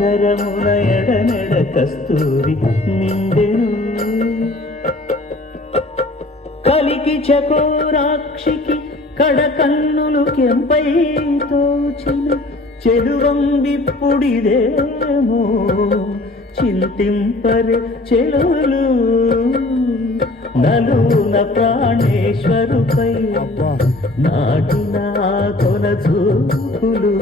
ధరమున ఎడనెడ కస్తూరి నిండెను కలికి చకోరాక్షికి కడకన్నులు కెంపై తోచిన చెలువం విప్పుడిదేమో చింతింపరే చెలులు నలున ప్రాణేశ్వరుపై నాటిన కొన చూపులు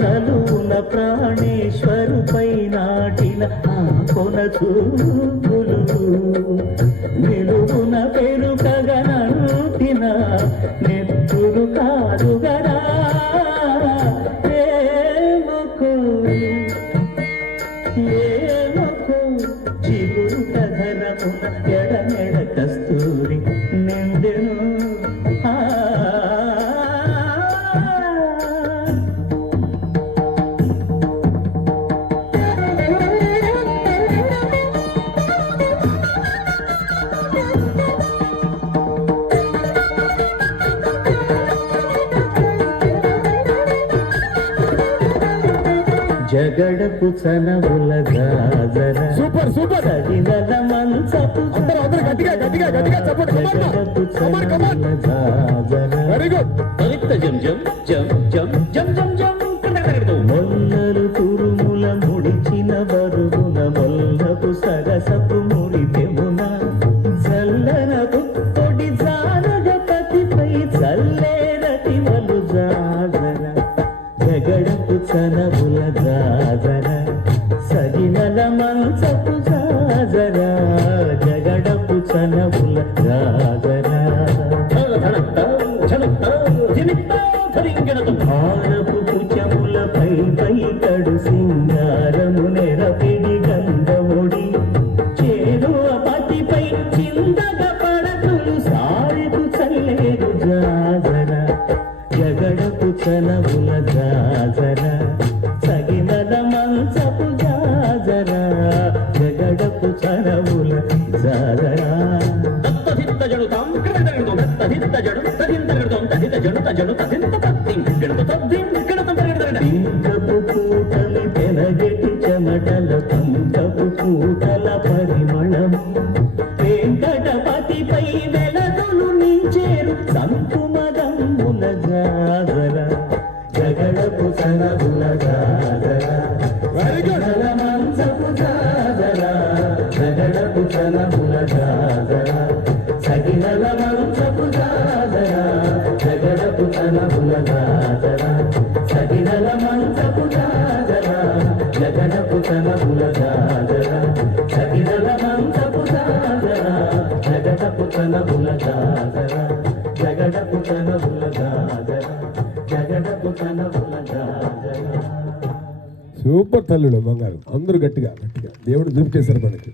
నలున ప్రాణేశ్వరుపై నాటిన కొన చూపులు నిలువున పెరుకగా నాటిన నెత్తురు కాదుగడా ఏమకో చిగురుట ధరమున ఎడమెడ కస్తూరి నిండెను జగడపు చనవుల గాజర సూపర్ సూపర్ సగినల మంచపు అందరూ గట్టిగా గట్టిగా గట్టిగా సపోర్ట్ జగడపు చనవుల గాజర వెరీ గుడ్ తరిత్త జం జం జం జం జం జం జం కడకడకడదు మొల్లలు తురుముల ముడిచిన బరుగున మొల్లపు సరసపు మురిపెమున చల్లనపు పొడి జానగపతిపై చల్లేరటి వలు జాజర జగడపు చనవుల జాజర సగినల మంచపు జాజర జగడపు చనవుల జాజర భారపు కుచములపై పైకడు సింగారము నెరపిడి గంధముడి చేరువ పతిపై చిందగ పడకులు సారెకు చల్లేరు జాజర జగడపు చనవుల జాజర సగినల మంచపు జాజర జగడపు చనవుల జాజర తత్తహిత్త జడు తాం కడకడకడదు తత్తహిత్త జడు తదింతగడదు తదిత జడు తజడు తదింత తత్తిం గడదు తద్దిం గడదు కడకడకడ పింకపు పూటలు తెనగటి చెమటల పంకపు పూటల పరిమళము వెంకటపతిపై వెలదులు నించేరు సంకుమదమ్ముల జాజర జగడపు చనవుల జాజర సగినల మంచపు జాజర జగడపు చనవుల జాజర సగినల మంచపు జాజర జగడపు చనవుల జాజర సగినల మంచపు జాజర జగడపు చనవుల జాజర సగినల మంచపు జాజర జగడపు చనవుల జాజర జగడపు చనవుల జాజర జగడపు చనవుల జాజర. సూపర్ తల్లుడు బంగారు అందరూ గట్టిగా గట్టిగా దేవుడు లిఫ్ట్ చేశారు మనకి.